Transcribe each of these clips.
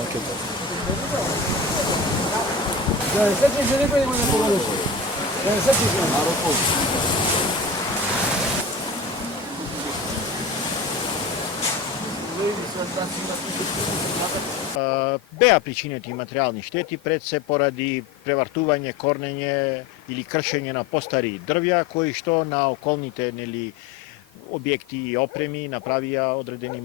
anche te. Senti se ne puoi conoscere. Senti se Беа причинети материјални штети пред се поради превартување, корнење или кршење на постари дрвја кои што на околните објекти и опреми направија одредени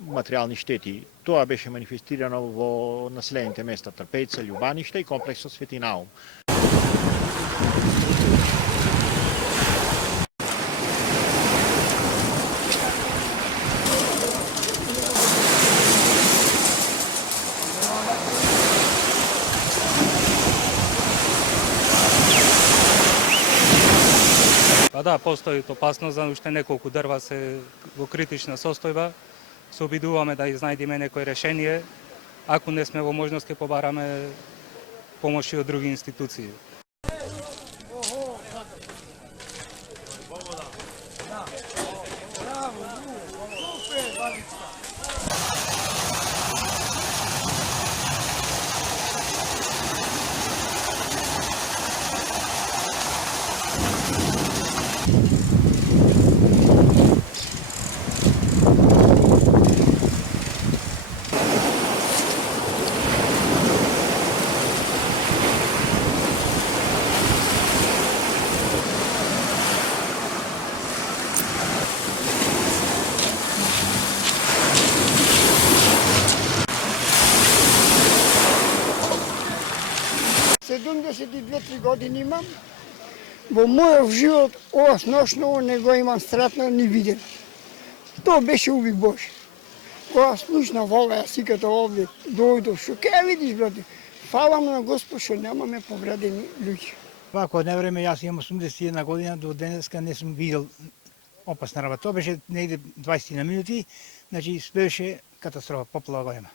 материјални штети. Тоа беше манифестирано во населените места Трпејца, Љубаниште и комплексот Свети Наум. Па да, постои опасност за уште неколку дрва се во критична состојба. Се обидуваме да изнајдеме некој решение. Ако не сме во можност, ќе побараме помоши од други институции. Седумдесет и 2-3 години имам. Во мојот живот ова сношно не го имам стратно ни виден. Тоа беше убив Божи. Кога слушна вола, ја сиката овде, дојдов, шо ке ја видиш, брате? Фала му на Господ што немаме поградени луѓе. Вако одне време, јас имам 81 година, до денеска не сум видел опасна работа. Тоа беше негде 20 на минути, значи беше катастрофа, поплава голема.